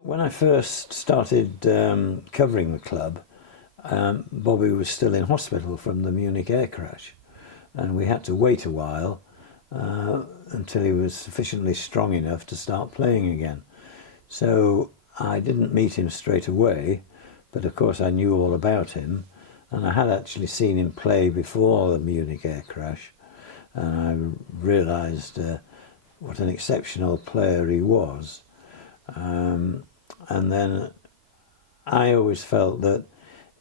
When I first started covering the club, Bobby was still in hospital from the Munich Air Crash, and we had to wait a while until he was sufficiently strong enough to start playing again. So I didn't meet him straight away, but of course I knew all about him, and I had actually seen him play before the Munich Air Crash, and I realised what an exceptional player he was. And then I always felt that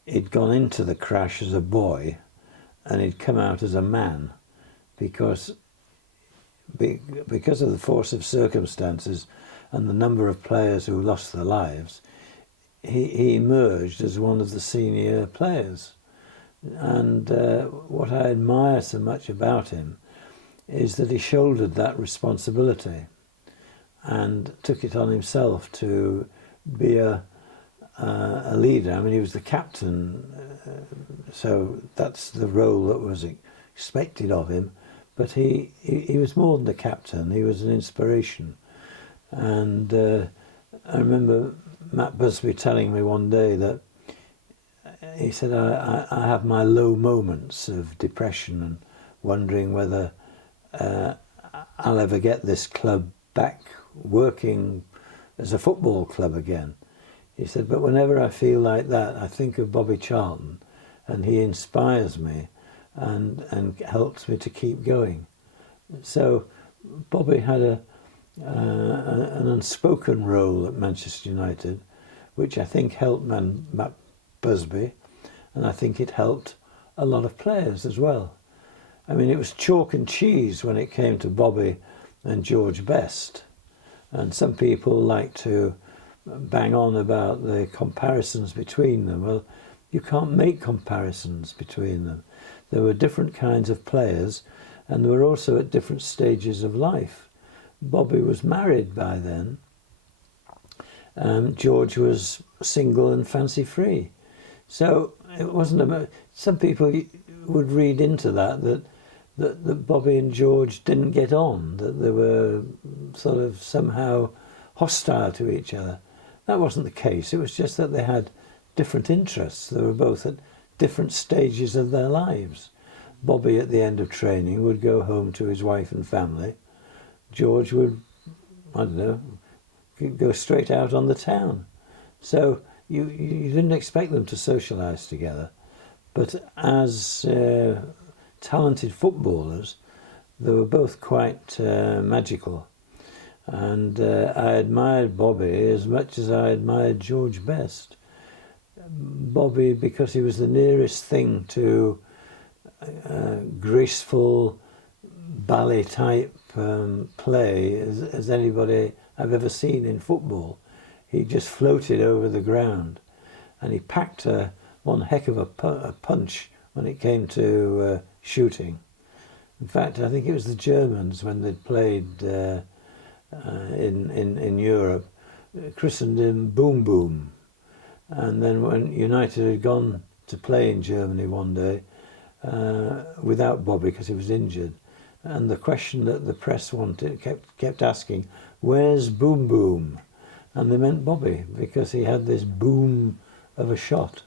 he'd gone into the crash as a boy and he'd come out as a man, because of the force of circumstances and the number of players who lost their lives, he emerged as one of the senior players. And what I admire so much about him is that he shouldered that responsibility and took it on himself to be a leader. I mean, he was the captain, so that's the role that was expected of him. But he was more than a captain, he was an inspiration. And I remember Matt Busby telling me one day that he said, I have my low moments of depression and wondering whether I'll ever get this club back working as a football club again. He said, but whenever I feel like that, I think of Bobby Charlton, and he inspires me and helps me to keep going. So Bobby had an unspoken role at Manchester United, which I think helped Matt Busby, and I think it helped a lot of players as well. I mean, it was chalk and cheese when it came to Bobby and George Best. And some people like to bang on about the comparisons between them. Well, you can't make comparisons between them. There were different kinds of players, and they were also at different stages of life. Bobby was married by then. George was single and fancy-free. So it wasn't about... Some people would read into that Bobby and George didn't get on, that they were sort of somehow hostile to each other. That wasn't the case. It was just that they had different interests. They were both at different stages of their lives. Bobby, at the end of training, would go home to his wife and family. George would, I don't know, go straight out on the town. So you didn't expect them to socialise together. But as talented footballers, they were both quite magical. And I admired Bobby as much as I admired George Best. Bobby, because he was the nearest thing to graceful ballet type play as anybody I've ever seen in football. He just floated over the ground, and he packed one heck of a punch when it came to shooting. In fact, I think it was the Germans, when they'd played in Europe, christened him Boom Boom. And then when United had gone to play in Germany one day without Bobby because he was injured, and the question that the press kept asking, where's Boom Boom? And they meant Bobby, because he had this boom of a shot.